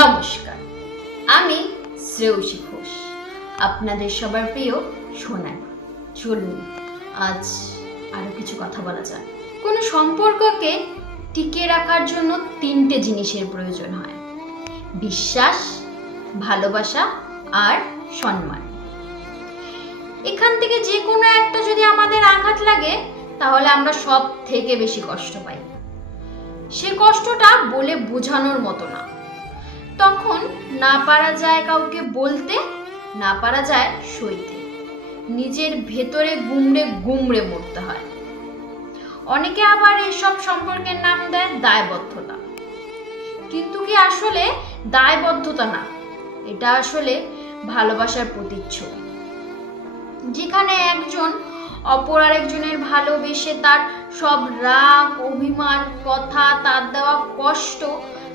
নমস্কার। আমি শ্রেয়সী ঘোষ, আপনাদের সবার প্রিয় সোনাই। চলুন, আজ আরও কিছু কথা বলা যাক। কোনো সম্পর্ককে টিকিয়ে রাখার জন্য তিনটে জিনিসের প্রয়োজন হয়। বিশ্বাস, ভালোবাসা আর সম্মান। এখান থেকে যে কোনো একটা যদি আমাদের আঘাত লাগে, তাহলে আমরা সব থেকে বেশি কষ্ট পাই। সে কষ্টটা বলে বোঝানোর মতো না। না পারা যায় কাউকে বলতে, না পারা যায় সইতে। নিজের ভেতরে গুমড়ে গুমড়ে মরতে হয়। অনেকে আবার এসব সম্পর্কের নাম দেয় দায়বদ্ধতা। কিন্তু কি আসলে দায়বদ্ধতা না? এটা আসলে ভালোবাসার প্রতিচ্ছবি। যেখানে একজন অপর আরেকজনের ভালোবেসে তার সব রাগ, অভিমান, কথা কষ্ট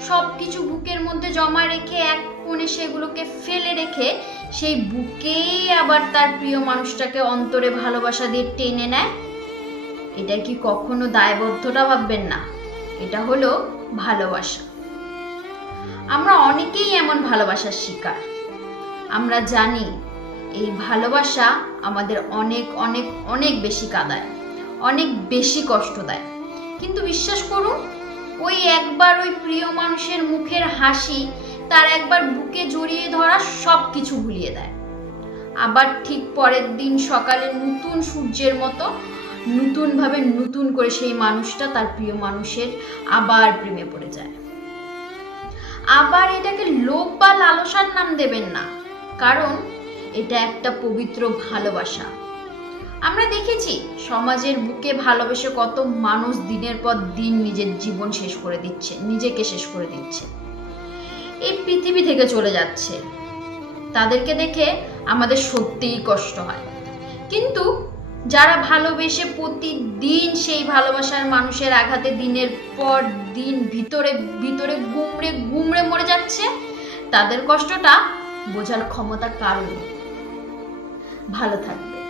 সব কিছু বুকের মধ্যে জমা রেখে এক কোণে সেগুলোকে ফেলে রেখে সেই বুকেই আবার তার প্রিয় মানুষটাকে অন্তরে ভালোবাসা দিয়ে টেনে নেয়। এটা কি কখনো দায়বদ্ধতা ভাববেন না? এটা হলো ভালোবাসা। আমরা অনেকেই এমন ভালোবাসার শিকার। আমরা জানি এই ভালোবাসা আমাদের অনেক অনেক অনেক বেশি কাদায়, অনেক বেশি কষ্ট দেয়। কিন্তু বিশ্বাস করুন ওই একবার ওই প্রিয় মানুষের মুখের হাসি, তার একবার বুকে জড়িয়ে ধরা সব কিছু ভুলিয়ে দেয়। আবার ঠিক পরের দিন সকালে নতুন সূর্যের মতো নতুনভাবে নতুন করে সেই মানুষটা তার প্রিয় মানুষের আবার প্রেমে পড়ে যায়। আবার এটাকে লোভ বা লালসার নাম দেবেন না, কারণ এটা একটা পবিত্র ভালোবাসা। আমরা দেখেছি, সমাজের বুকে ভালোবেসে কত মানুষ দিনের পর দিন নিজের জীবন শেষ করে দিচ্ছে, নিজেকে শেষ করে দিচ্ছে। এই পৃথিবী থেকে চলে যাচ্ছে। তাদেরকে দেখে আমাদের সত্যিই কষ্ট হয়। কিন্তু যারা ভালোবেসে প্রতিদিন সেই ভালোবাসার মানুষের আঘাতে দিনের পর দিন ভিতরে ভিতরে গুমড়ে গুমড়ে মরে যাচ্ছে, তাদের কষ্টটা বোঝার ক্ষমতা কারণ ভালো থাকবে।